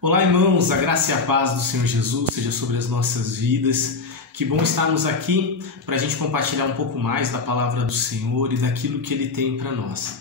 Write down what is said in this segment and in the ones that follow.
Olá, irmãos, a graça e a paz do Senhor Jesus seja sobre as nossas vidas. Que bom estarmos aqui para a gente compartilhar um pouco mais da palavra do Senhor e daquilo que Ele tem para nós.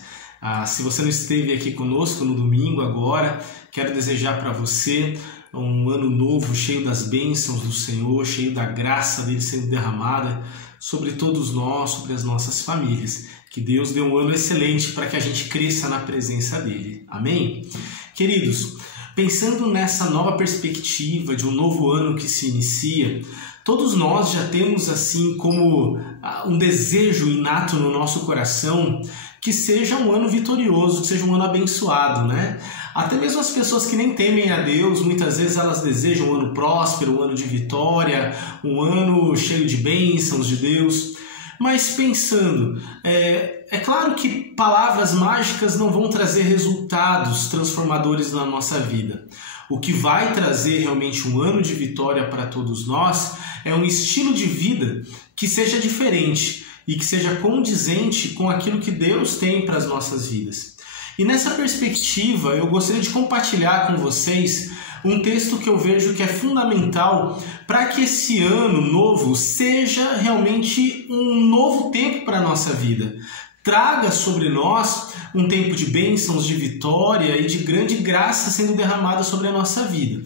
Se você não esteve aqui conosco no domingo agora, quero desejar para você um ano novo cheio das bênçãos do Senhor, cheio da graça dele sendo derramada sobre todos nós, sobre as nossas famílias. Que Deus dê um ano excelente para que a gente cresça na presença dele. Amém? Queridos, pensando nessa nova perspectiva de um novo ano que se inicia, todos nós já temos assim como um desejo inato no nosso coração que seja um ano vitorioso, que seja um ano abençoado, né? Até mesmo as pessoas que nem temem a Deus, muitas vezes elas desejam um ano próspero, um ano de vitória, um ano cheio de bênçãos de Deus. Mas pensando, é claro que palavras mágicas não vão trazer resultados transformadores na nossa vida. O que vai trazer realmente um ano de vitória para todos nós é um estilo de vida que seja diferente e que seja condizente com aquilo que Deus tem para as nossas vidas. E nessa perspectiva, eu gostaria de compartilhar com vocês um texto que eu vejo que é fundamental para que esse ano novo seja realmente um novo tempo para a nossa vida. Traga sobre nós um tempo de bênçãos, de vitória e de grande graça sendo derramada sobre a nossa vida.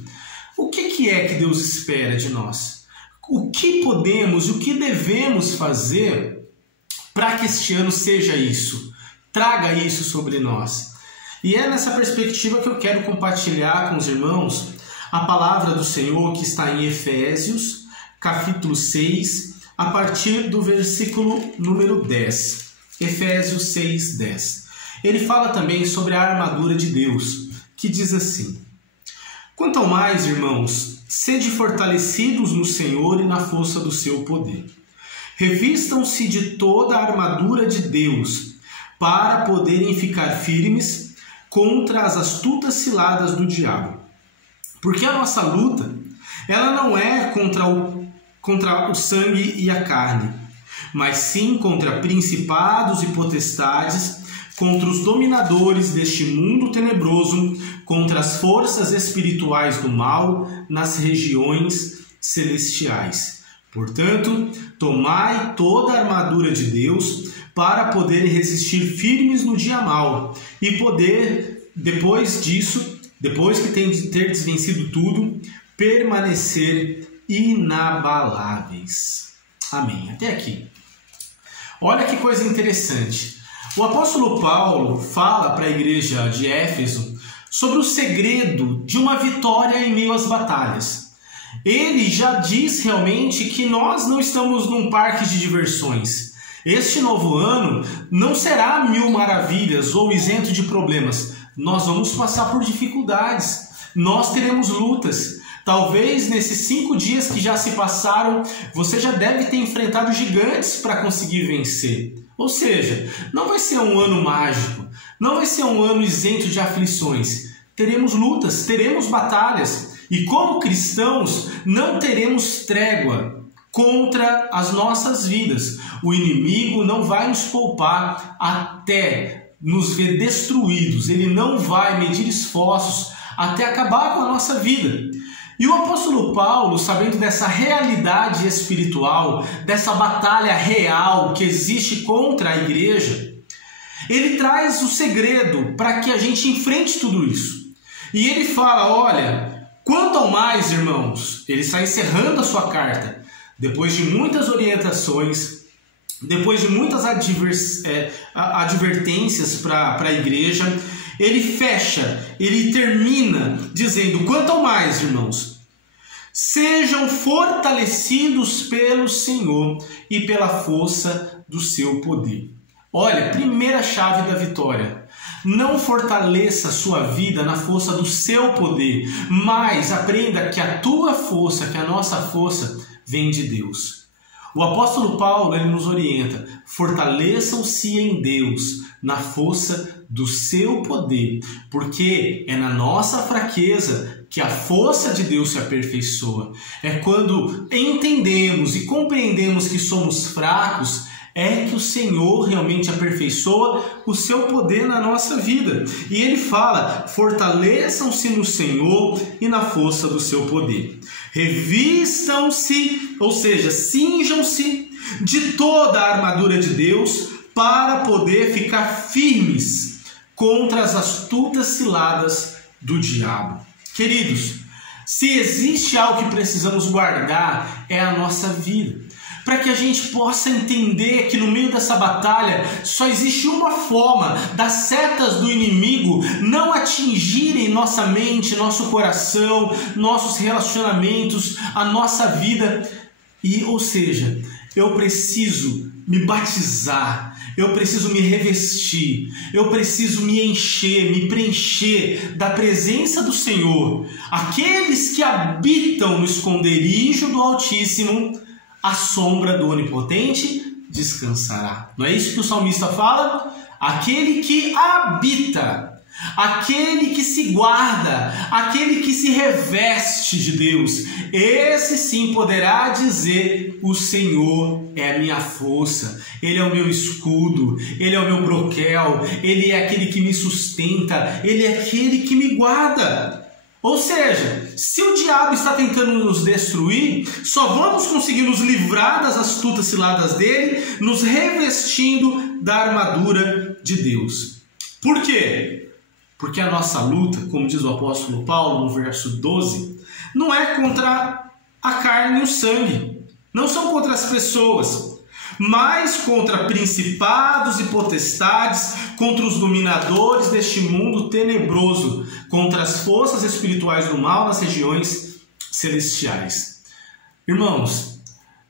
O que é que Deus espera de nós? O que podemos e o que devemos fazer para que este ano seja isso? Traga isso sobre nós. E é nessa perspectiva que eu quero compartilhar com os irmãos a palavra do Senhor que está em Efésios, capítulo 6, a partir do versículo número 10. Efésios 6, 10. Ele fala também sobre a armadura de Deus, que diz assim: Quanto ao mais, irmãos, sede fortalecidos no Senhor e na força do seu poder. Revistam-se de toda a armadura de Deus, para poderem ficar firmes contra as astutas ciladas do diabo. Porque a nossa luta, ela não é contra o sangue e a carne, mas sim contra principados e potestades, contra os dominadores deste mundo tenebroso, contra as forças espirituais do mal nas regiões celestiais. Portanto, tomai toda a armadura de Deus para poder resistir firmes no dia mau e poder, depois que ter desvencido tudo, permanecer inabaláveis. Amém. Até aqui. Olha que coisa interessante. O apóstolo Paulo fala para a igreja de Éfeso sobre o segredo de uma vitória em meio às batalhas. Ele já diz realmente que nós não estamos num parque de diversões. Este novo ano não será 1000 maravilhas ou isento de problemas. Nós vamos passar por dificuldades. Nós teremos lutas. Talvez nesses 5 dias que já se passaram, você já deve ter enfrentado gigantes para conseguir vencer. Ou seja, não vai ser um ano mágico, não vai ser um ano isento de aflições. Teremos lutas, teremos batalhas. E como cristãos, não teremos trégua contra as nossas vidas. O inimigo não vai nos poupar até nos ver destruídos. Ele não vai medir esforços até acabar com a nossa vida. E o apóstolo Paulo, sabendo dessa realidade espiritual, dessa batalha real que existe contra a igreja, ele traz o segredo para que a gente enfrente tudo isso. E ele fala, olha, quanto ao mais, irmãos, ele está encerrando a sua carta, depois de muitas orientações, depois de muitas advertências para a igreja, ele fecha, ele termina dizendo, quanto ao mais, irmãos, sejam fortalecidos pelo Senhor e pela força do seu poder. Olha, primeira chave da vitória. Não fortaleça a sua vida na força do seu poder, mas aprenda que a tua força, que a nossa força, vem de Deus. O apóstolo Paulo, ele nos orienta, fortaleçam-se em Deus, na força do seu poder, porque é na nossa fraqueza que a força de Deus se aperfeiçoa. É quando entendemos e compreendemos que somos fracos, é que o Senhor realmente aperfeiçoa o seu poder na nossa vida. E ele fala: fortaleçam-se no Senhor e na força do seu poder. Revistam-se, ou seja, cinjam-se de toda a armadura de Deus para poder ficar firmes contra as astutas ciladas do diabo. Queridos, se existe algo que precisamos guardar, é a nossa vida. Para que a gente possa entender que no meio dessa batalha só existe uma forma das setas do inimigo não atingirem nossa mente, nosso coração, nossos relacionamentos, a nossa vida. Ou seja, eu preciso me batizar, eu preciso me revestir, eu preciso me encher, me preencher da presença do Senhor. Aqueles que habitam no esconderijo do Altíssimo, a sombra do Onipotente descansará. Não é isso que o salmista fala? Aquele que habita, aquele que se guarda, aquele que se reveste de Deus, esse sim poderá dizer: o Senhor é a minha força, Ele é o meu escudo, Ele é o meu broquel, Ele é aquele que me sustenta, Ele é aquele que me guarda. Ou seja, se o diabo está tentando nos destruir, só vamos conseguir nos livrar das astutas ciladas dele, nos revestindo da armadura de Deus. Por quê? Porque a nossa luta, como diz o apóstolo Paulo no verso 12, não é contra a carne e o sangue, não são contra as pessoas, mas contra principados e potestades, contra os dominadores deste mundo tenebroso, contra as forças espirituais do mal nas regiões celestiais. Irmãos,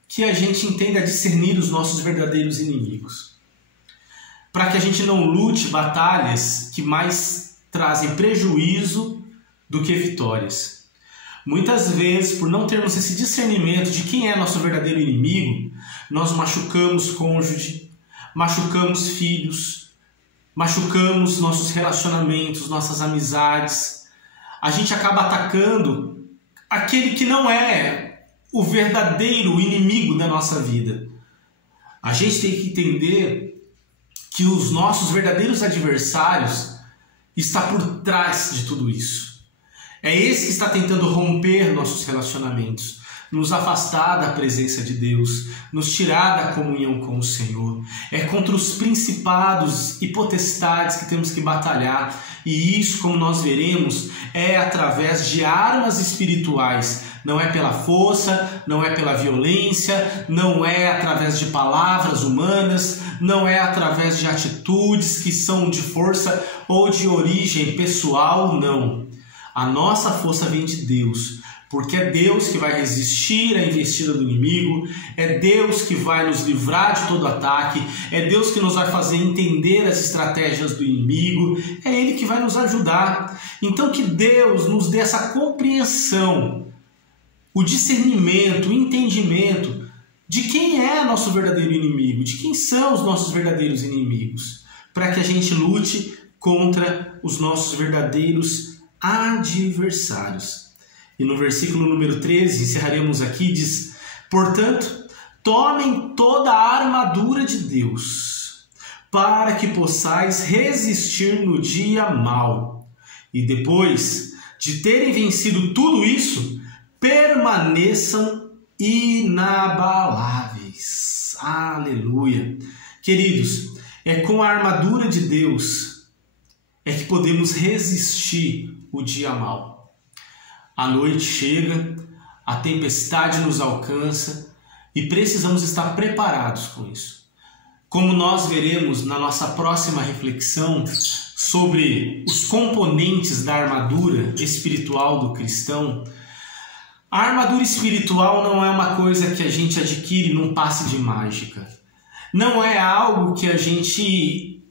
que a gente entenda discernir os nossos verdadeiros inimigos, para que a gente não lute batalhas que mais trazem prejuízo do que vitórias. Muitas vezes, por não termos esse discernimento de quem é nosso verdadeiro inimigo, nós machucamos cônjuge, machucamos filhos, machucamos nossos relacionamentos, nossas amizades. A gente acaba atacando aquele que não é o verdadeiro inimigo da nossa vida. A gente tem que entender que os nossos verdadeiros adversários estão por trás de tudo isso. É esse que está tentando romper nossos relacionamentos, nos afastar da presença de Deus, nos tirar da comunhão com o Senhor. É contra os principados e potestades que temos que batalhar. E isso, como nós veremos, é através de armas espirituais. Não é pela força, não é pela violência, não é através de palavras humanas, não é através de atitudes que são de força ou de origem pessoal, não. A nossa força vem de Deus, porque é Deus que vai resistir à investida do inimigo, é Deus que vai nos livrar de todo ataque, é Deus que nos vai fazer entender as estratégias do inimigo, é Ele que vai nos ajudar. Então que Deus nos dê essa compreensão, o discernimento, o entendimento de quem é nosso verdadeiro inimigo, de quem são os nossos verdadeiros inimigos, para que a gente lute contra os nossos verdadeiros adversários. E no versículo número 13, encerraremos aqui, diz: portanto, tomem toda a armadura de Deus, para que possais resistir no dia mau. E depois de terem vencido tudo isso, permaneçam inabaláveis. Aleluia! Queridos, é com a armadura de Deus é que podemos resistir o dia mau. A noite chega, a tempestade nos alcança e precisamos estar preparados com isso. Como nós veremos na nossa próxima reflexão sobre os componentes da armadura espiritual do cristão, a armadura espiritual não é uma coisa que a gente adquire num passe de mágica. Não é algo que a gente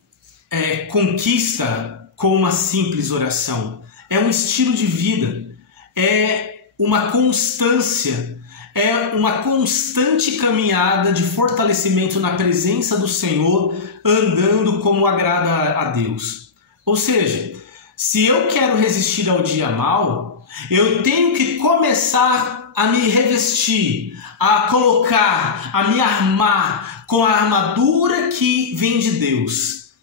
conquista com uma simples oração. É um estilo de vida, é uma constância, é uma constante caminhada de fortalecimento na presença do Senhor, andando como agrada a Deus. Ou seja, se eu quero resistir ao dia mau, eu tenho que começar a me revestir, a colocar, a me armar com a armadura que vem de Deus.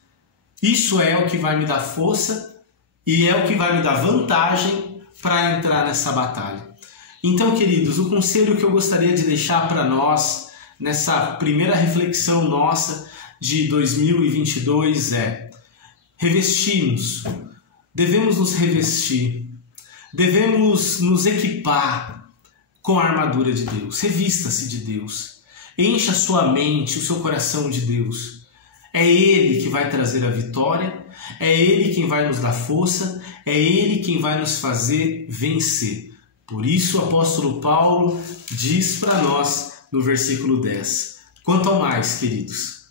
Isso é o que vai me dar força e é o que vai me dar vantagem para entrar nessa batalha. Então, queridos, o conselho que eu gostaria de deixar para nós nessa primeira reflexão nossa de 2022 é: revestir-nos. Devemos nos revestir. Devemos nos equipar com a armadura de Deus. Revista-se de Deus. Encha sua mente, o seu coração de Deus. É Ele que vai trazer a vitória, é Ele quem vai nos dar força, é Ele quem vai nos fazer vencer. Por isso o apóstolo Paulo diz para nós no versículo 10: quanto ao mais, queridos,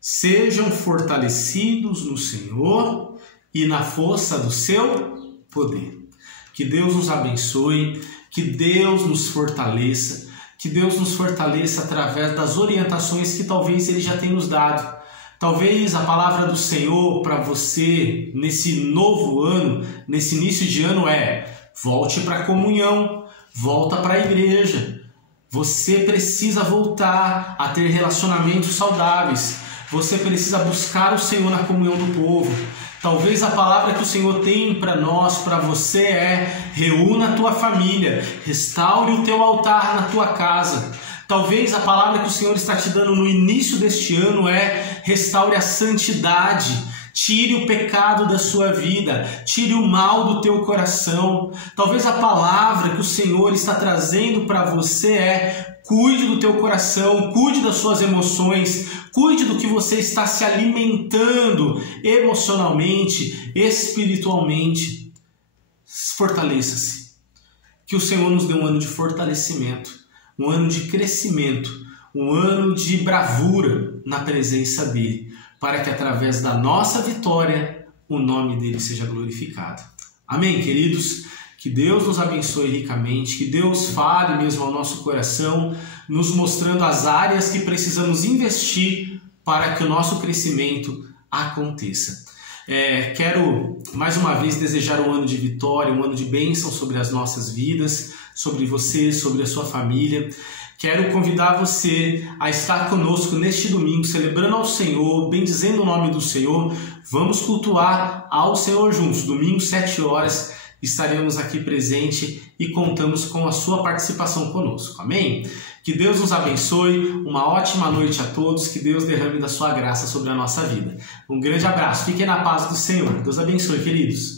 sejam fortalecidos no Senhor e na força do seu poder. Que Deus nos abençoe, que Deus nos fortaleça, que Deus nos fortaleça através das orientações que talvez Ele já tenha nos dado. Talvez a palavra do Senhor para você nesse novo ano, nesse início de ano é: volte para a comunhão, volta para a igreja. Você precisa voltar a ter relacionamentos saudáveis. Você precisa buscar o Senhor na comunhão do povo. Talvez a palavra que o Senhor tem para nós, para você é: reúna a tua família, restaure o teu altar na tua casa. Talvez a palavra que o Senhor está te dando no início deste ano é: restaure a santidade, tire o pecado da sua vida, tire o mal do teu coração. Talvez a palavra que o Senhor está trazendo para você é: cuide do teu coração, cuide das suas emoções, cuide do que você está se alimentando emocionalmente, espiritualmente. Fortaleça-se. Que o Senhor nos dê um ano de fortalecimento, um ano de crescimento, um ano de bravura na presença dEle, para que através da nossa vitória o nome dEle seja glorificado. Amém, queridos? Que Deus nos abençoe ricamente, que Deus fale mesmo ao nosso coração, nos mostrando as áreas que precisamos investir para que o nosso crescimento aconteça. Quero mais uma vez desejar um ano de vitória, um ano de bênção sobre as nossas vidas, sobre você, sobre a sua família. Quero convidar você a estar conosco neste domingo, celebrando ao Senhor, bendizendo o nome do Senhor. Vamos cultuar ao Senhor juntos. Domingo, 7 horas, estaremos aqui presente e contamos com a sua participação conosco. Amém? Que Deus nos abençoe, uma ótima noite a todos, que Deus derrame da sua graça sobre a nossa vida. Um grande abraço, fiquem na paz do Senhor. Deus abençoe, queridos.